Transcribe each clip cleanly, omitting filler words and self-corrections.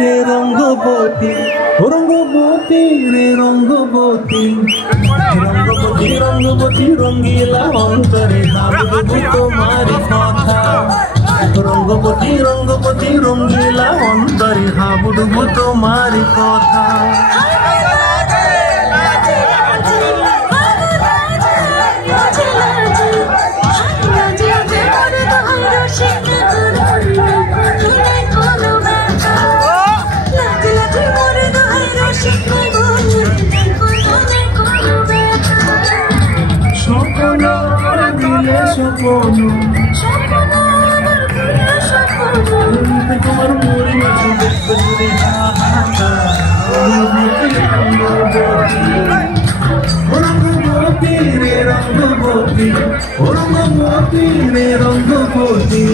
রে রঙ্গবতী রঙ্গবতী রে রঙ্গবতী রঙ্গবতী রঙ্গবতী রঙ্গিলা অন্তরে ভাববো তোমারি কথা রঙ্গবতী রঙ্গবতী রঙ্গিলা অন্তরে ভাববো তোমারি কথা তোমার মরি মাঝে দেখবে রঙ্গবতী রে রঙ্গবতী রঙ্গবতী রে রঙ্গবতী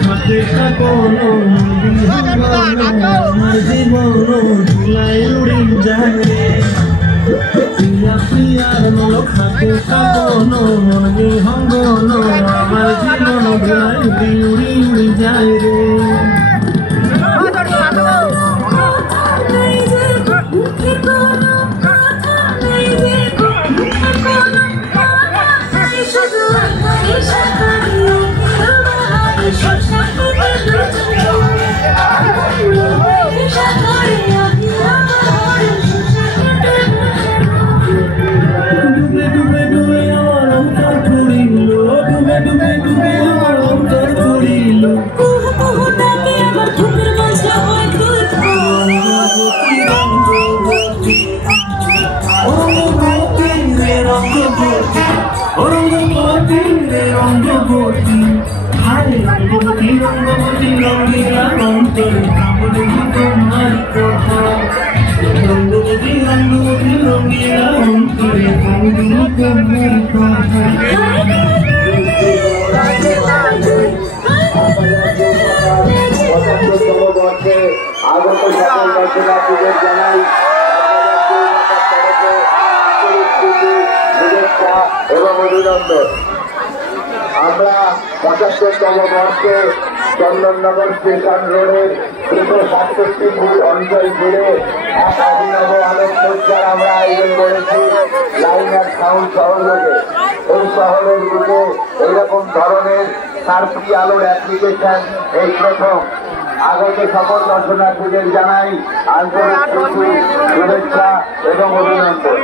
খাতে কাপনো আমার জীবন ধুলাই উড়ি যায় রে প্রিয়া প্রিয়ার নলো খাতে কাপনো মনে হঙ্গন আমার জীবন ধুলাই উড়ি উড়ি উড়ি যায় রে রঙ্গবতী রে রঙ্গবতী হায় রঙ্গবতী রঙ্গবতী রঙ্গিলা অন্তরে ভাববো তোমারি কথা রঙ্গবতী রঙ্গবতী রঙ্গিলা অন্তরে ভাববো তোমারি কথা আগত সকল দর্শনার্থীদের জানাই এবং অভিনন্দন। আমরা ৭৫তম বর্ষে চন্দননগর স্টেশন রোডের ৩৬৭ অঞ্চল জুড়ে এক অভিনব আলোকসজ্জার আমরা আয়োজন করেছি লাইন অ্যান্ড সাউন্ড সহযোগে। এই শহরের বুকে এইরকম ধরনের সার্ফি আলোর অ্যাপ্লিকেশন এই প্রথম। আগত সকল দর্শনার্থীদের জানাই আন্তরিক শুভেচ্ছা এবং অভিনন্দন।